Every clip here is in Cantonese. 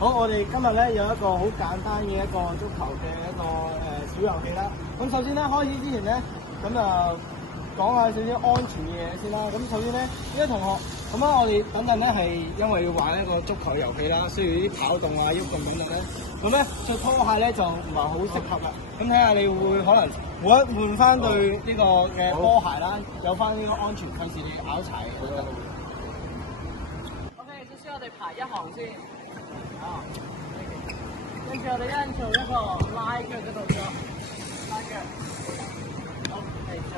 好，我哋今日咧有一個好簡單嘅一個足球嘅一個小遊戲啦。咁首先咧開始之前咧，咁講下少少安全嘅嘢先啦。咁首先咧，呢位同學，咁我哋等陣咧係因為要玩一個足球遊戲啦，需要啲跑動啊、喐動等等咧。咁咧着拖鞋咧就唔係好適合啦。咁睇下你會可能換翻對呢個嘅波鞋啦，有翻呢個安全，費事你拗柴嘅。OK，首先我哋排一行先。跟住我哋一陣做一個拉腳嘅動作，拉腳，好，嚟做，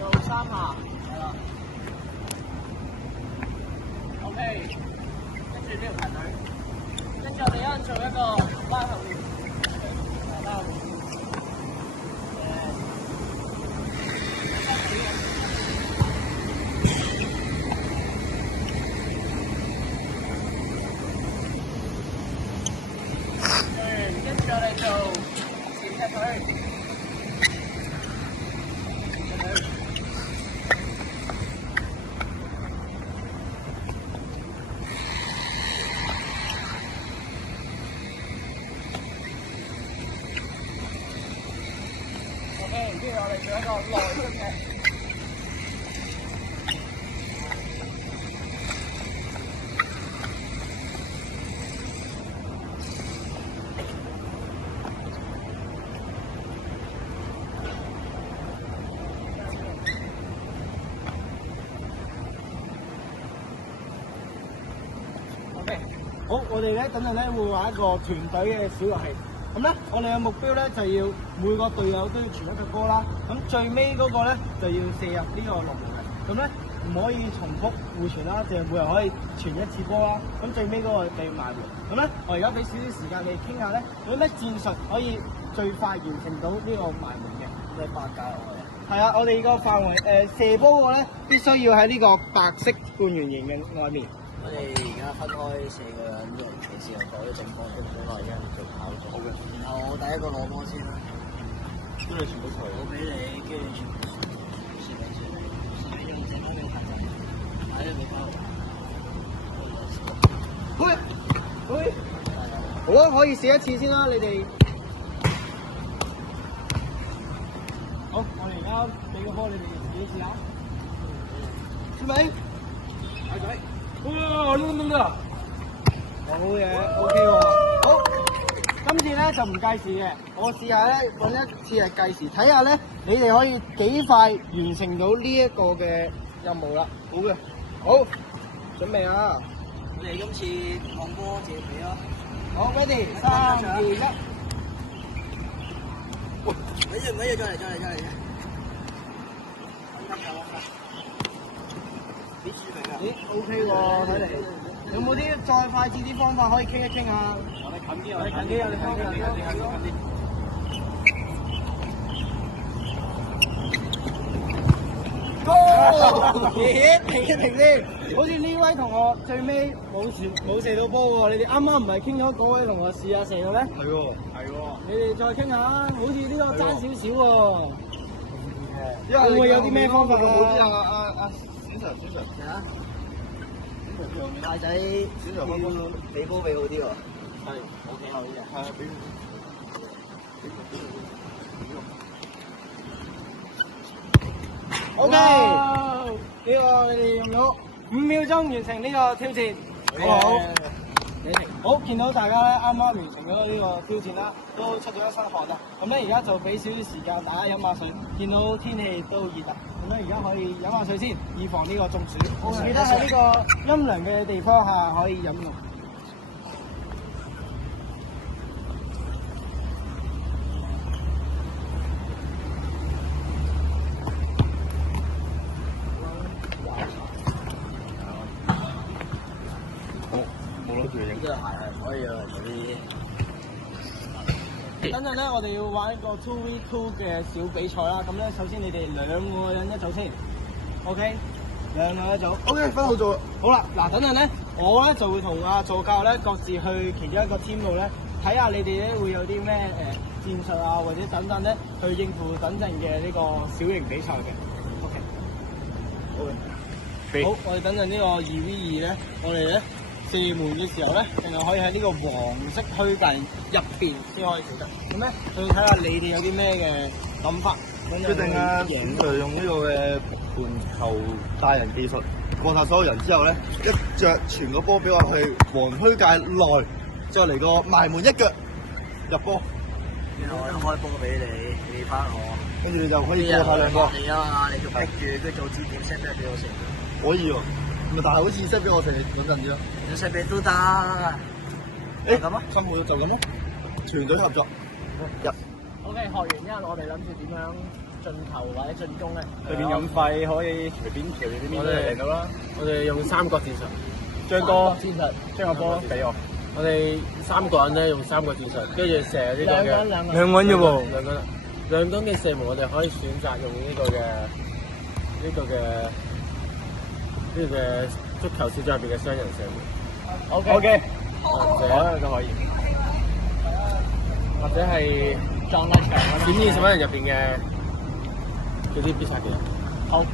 做3下，係啦 ，OK， 跟住呢條排隊，跟住我哋一陣做一個拉後面，拉後面。我哋做前踢腿，OK， 跟住我哋做一個內側踢。好，我哋咧等陣咧會玩一個團隊嘅小遊戲。咁咧，我哋嘅目標咧就要每個隊友都要傳一個波啦。咁最尾嗰個咧就要射入呢個龍門嘅。咁咧唔可以重複互傳啦，淨係每人可以傳一次波啦。咁最尾嗰個就要埋門。咁咧，我而家俾少少時間你傾下咧，有咩戰術可以最快完成到呢個埋門嘅？即係8格我哋。係啊，我哋個範圍射波個咧必須要喺呢個白色半圓形嘅外面。我哋而家分開4個人，用平時又改咗正方形好耐，而家做跑咗。好嘅。然後我第一個攞波先啦。跟住全部除。我俾你，跟住全部射俾你，用正方形排陣，擺咗俾交。喂，好啊，可以試一次先啦，你哋。好，我哋而家俾個波你哋自己試下。係咪？大仔。哇！呢好嘢 ，OK 喎。好，今次咧就唔計時嘅，我試下咧揾一次係計時，睇下咧你哋可以幾快完成到呢一個嘅任務啦。好嘅，好，準備啊！我哋今次望波自己俾咯。好 ，ready， 3、2、1。唔緊要，再嚟。咦 ，OK 喎，睇嚟。有冇啲再快捷啲方法可以傾一傾啊？我哋近啲，我哋近啲，停先！好似呢位同學最尾冇射到波喎，你哋啱啱唔係傾咗嗰位同學試下射嘅咩？係喎。你哋再傾下，好似呢個爭少少喎。會唔會有啲咩方法啊？小常啊！大仔，要俾波俾好啲喎。係 ，OK 好啲啊。係啊，俾。OK，呢個你哋用咗5秒鐘完成呢個挑戰，好。你停。好，見到大家咧啱啱完成咗呢個挑戰啦，都出咗一身汗啦。咁咧而家就俾少少時間大家飲下水。見到天氣都熱啦，咁咧而家可以飲下水先，以防呢個中暑。記得喺呢個陰涼嘅地方下可以飲用。呢個鞋係可以用嚟做啲。等陣咧，我哋要玩一個 2v2 嘅小比賽啦。咁咧，首先你哋2個人一組先 ，OK， 2個一組 ，OK， 分好組。好啦，嗱，等陣咧，我咧就會同助教咧各自去其中一個 team 度咧，睇下你哋咧會有啲咩戰術啊，或者等等咧去應付等陣嘅呢個小型比賽嘅。OK， 好嘅。好，我哋等陣呢個2v2咧，我哋咧射門嘅時候咧，淨係可以喺呢個黃色虛界入邊先可以射得。咁咧，就要睇下你哋有啲咩嘅諗法。決定啊！咁就用呢個嘅盤球帶人技術過晒所有人之後咧，一腳傳個波俾我去黃虛界內，再嚟個埋門一腳入波。然後我就開波俾你，你翻我，跟住你就可以過晒兩個。你啊嘛，你仲逼住跟住做支點 set 俾我食。可以喎，咪但係好似 set 俾我食穩陣啲咯。你 set 俾都得。誒咁啊，辛苦就咁咯，團隊合作。OK， 學完之後，我哋諗住點樣進球或者進攻咧？隨便咁快可以隨便邊都嚟到啦。我哋用三角戰術，張哥將個波俾我。我哋3個人咧用3個戰術，跟住射呢個嘅兩個人啫喎。兩個人嘅射門，我哋可以選擇用呢個嘅足球小將入邊嘅雙人射門。OK，或者都可以，或者係撞甩牆閃現11人入邊嘅嗰啲必殺技。好，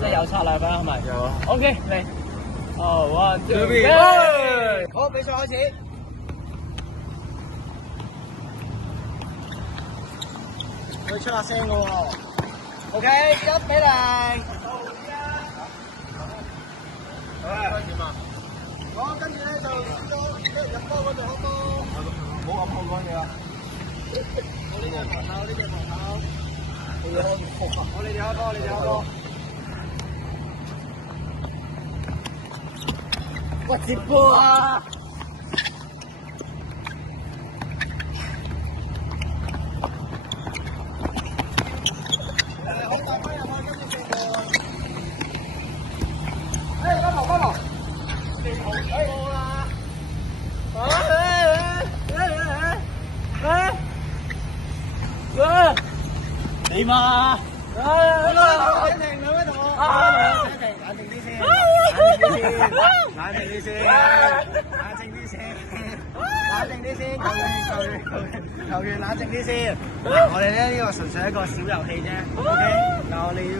即係有策略㗎，係咪？有。OK，嚟。1 2 3好，比賽開始。佢出下聲㗎喎。OK，1-0。好，跟住咧就輸咗，即係入波嗰度好波。唔好咁好講嘢啦。我呢隻防守，呢隻防守。我哋開波，你哋開波。我接波啊！好大班人啊！跟住射門。翻球！射波啦！點啊？冷靜兩位同學，冷靜啲先，冷靜啲先，球員冷靜啲先。我哋咧呢個純粹係一個小遊戲啫 ，OK？但係我哋要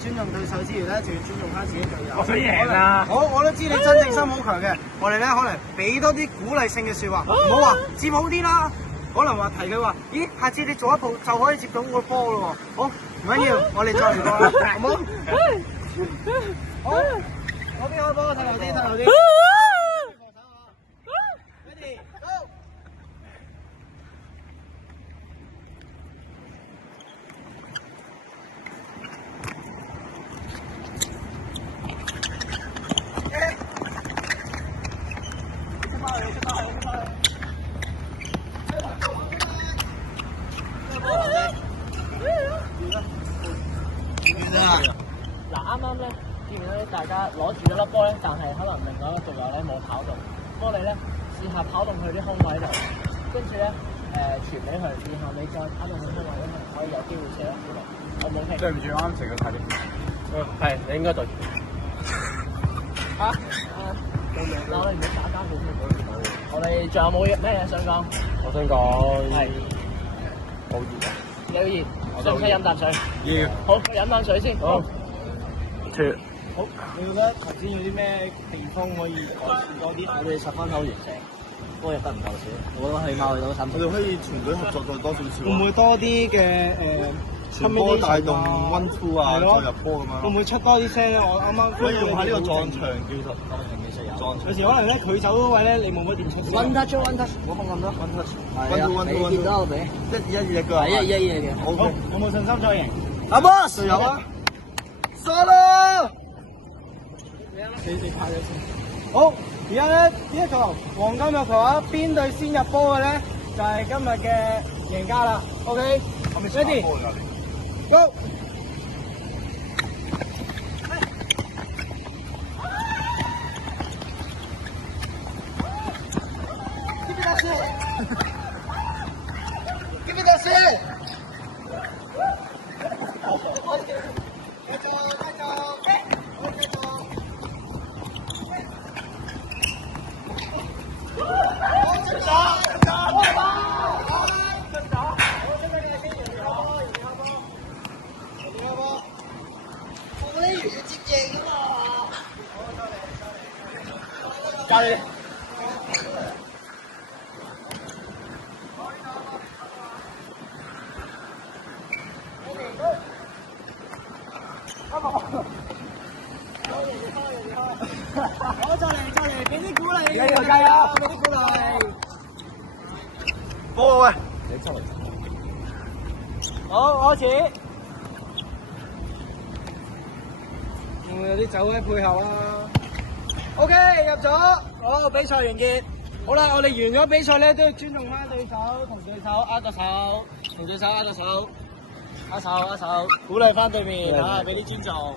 尊重對手之餘咧，仲要尊重翻自己隊友。我想贏啊！我都知你真正心好強嘅，我哋咧可能俾多啲鼓勵性嘅説話，唔好話接好啲啦。可能話提佢話，咦，下次你做一步就可以接到個波咯喎。好，唔緊要，我哋再嚟過啦，好冇？好，嗰邊開波，睇頭啲，睇頭啲。Ready go！嗱，啱啱咧見到大家攞住一粒波咧，但係可能另外一個隊友咧冇跑動，我哋咧試下跑動去啲空位度，跟住咧傳俾佢，然後你再跑動去空位咧，可以有機會射得出嚟。我冇聽。對唔住，我啱食咗太啲。係，你應該對。嚇？嗱，我哋唔好打交好先。我哋仲有冇咩嘢想講？我想講係好熱啊！你好熱，使唔使飲啖水？要。好，飲啖水先。好。脱。好，你覺得頭先有啲咩地方可以改善多啲？我哋10分口完成，波入得唔夠少，我起碼去到30。我哋可以團隊合作再多少少。會唔會多啲嘅傳波帶動 1 2啊，再入波咁樣。會唔會出多啲聲咧？我啱啱可以用下呢個撞牆技術。有時可能咧佢走嗰位咧，你冇乜點出聲。One touch，唔好咁多 1 touch。1 2見到我哋一腳。係1-1嘅。好，有冇信心再贏？阿 boss，隊友啊 ，solo。你派咗先。好，而家咧呢一球黃金嘅球啊，邊隊先入波嘅咧，就係今日嘅贏家啦。OK，ready，go。Give me that shit! 好，加你。好，再嚟，俾啲鼓勵，加油加油俾啲鼓勵。波喂，好，開始。有啲酒喺配合啦。OK， 入咗。好，比賽完結。好啦，我哋完咗比賽咧，都要尊重翻對手，同對手握個手，同對手握個手，握手，鼓勵翻對面嚇，俾啲尊重。